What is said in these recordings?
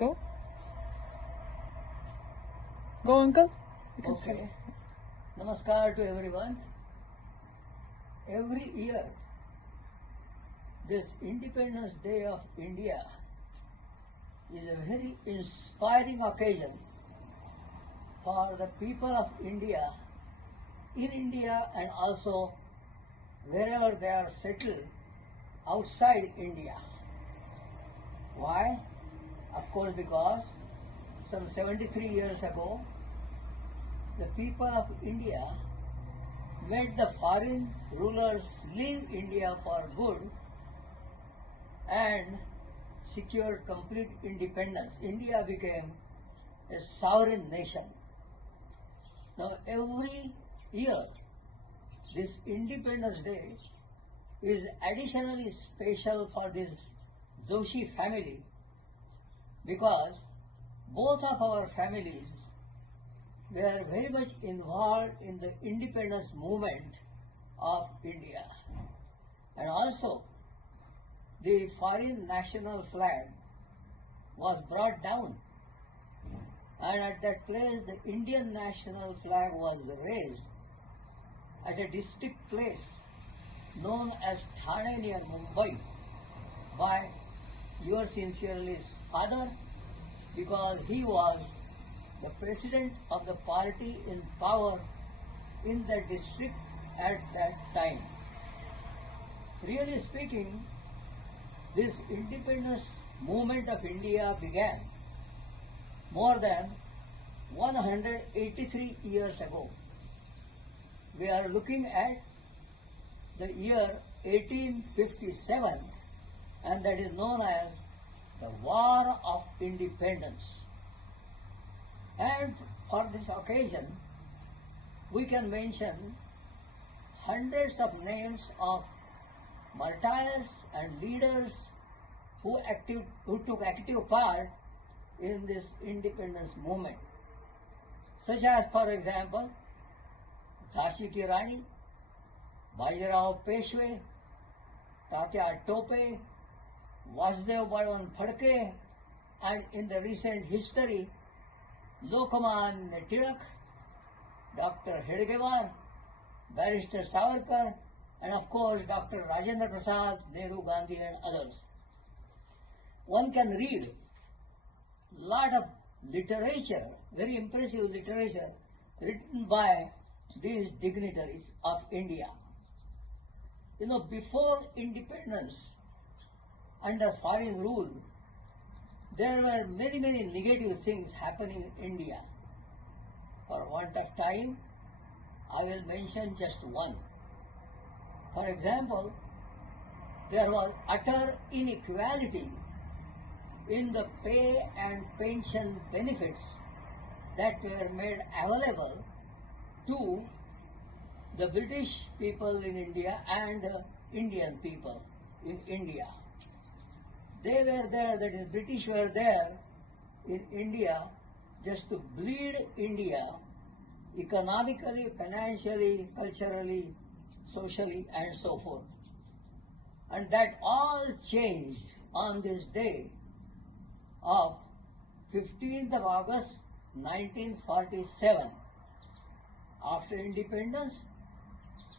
Go. Go, uncle. You can Okay. Namaskar to everyone. Every year, this Independence Day of India is a very inspiring occasion for the people of India, in India and also wherever they are settled outside India. Why? Of course, because some 73 years ago, the people of India made the foreign rulers leave India for good and secured complete independence. India became a sovereign nation. Now every year, this Independence Day is additionally special for this Joshi family because both of our families were very much involved in the independence movement of India. And also, the foreign national flag was brought down. And at that place, the Indian national flag was raised at a district place known as Thane near Mumbai by yours sincerely's father because he was the president of the party in power in the district at that time. Really speaking, this independence movement of India began more than 183 years ago. We are looking at the year 1857 and that is known as the War of Independence. And for this occasion, we can mention hundreds of names of martyrs and leaders who took active part in this independence movement. Such as, for example, Jhansi Ki Rani, Bajirao Peshwe, Tatya Tope, Vasudev Balwant Phadke, and in the recent history, Lokmanya Tilak, Dr. Hedgewar, Barrister Savarkar, and of course Dr. Rajendra Prasad, Nehru, Gandhi and others. One can read lot of literature, very impressive literature written by these dignitaries of India. You know, before independence, under foreign rule, there were many negative things happening in India. For want of time, I will mention just one. For example, there was utter inequality in the pay and pension benefits that were made available to the British people in India and the Indian people in India. They were there, that is, British were there in India just to bleed India economically, financially, culturally, socially, and so forth. And that all changed on this day of 15th of August 1947. After independence,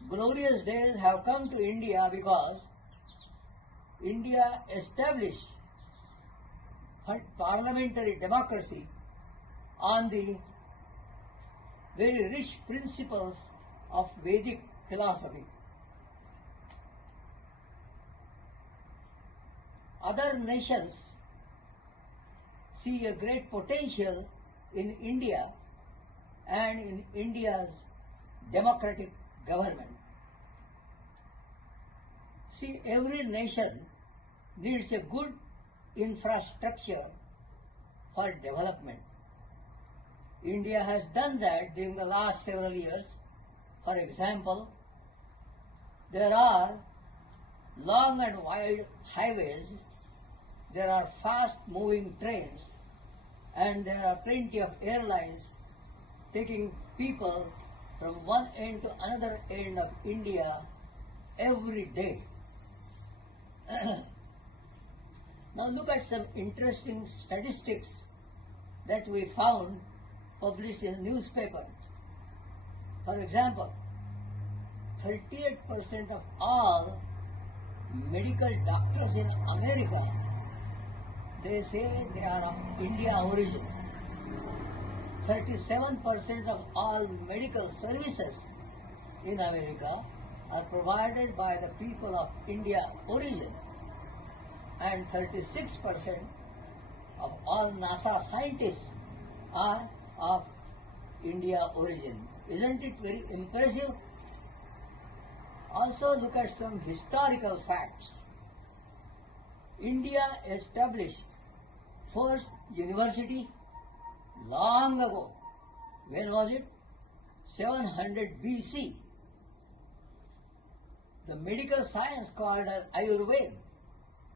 glorious days have come to India because India established parliamentary democracy on the very rich principles of Vedic philosophy. Other nations see a great potential in India and in India's democratic government. See, every nation needs a good infrastructure for development. India has done that during the last several years. For example, there are long and wide highways, there are fast moving trains, and there are plenty of airlines taking people from one end to another end of India every day. Now look at some interesting statistics that we found published in newspaper. For example, 38% of all medical doctors in America, they say they are of India origin. 37% of all medical services in America are provided by the people of India origin, and 36% of all NASA scientists are of India origin. Isn't it very impressive? Also look at some historical facts. India established first university long ago. When was it? 700 BC. The medical science called as Ayurveda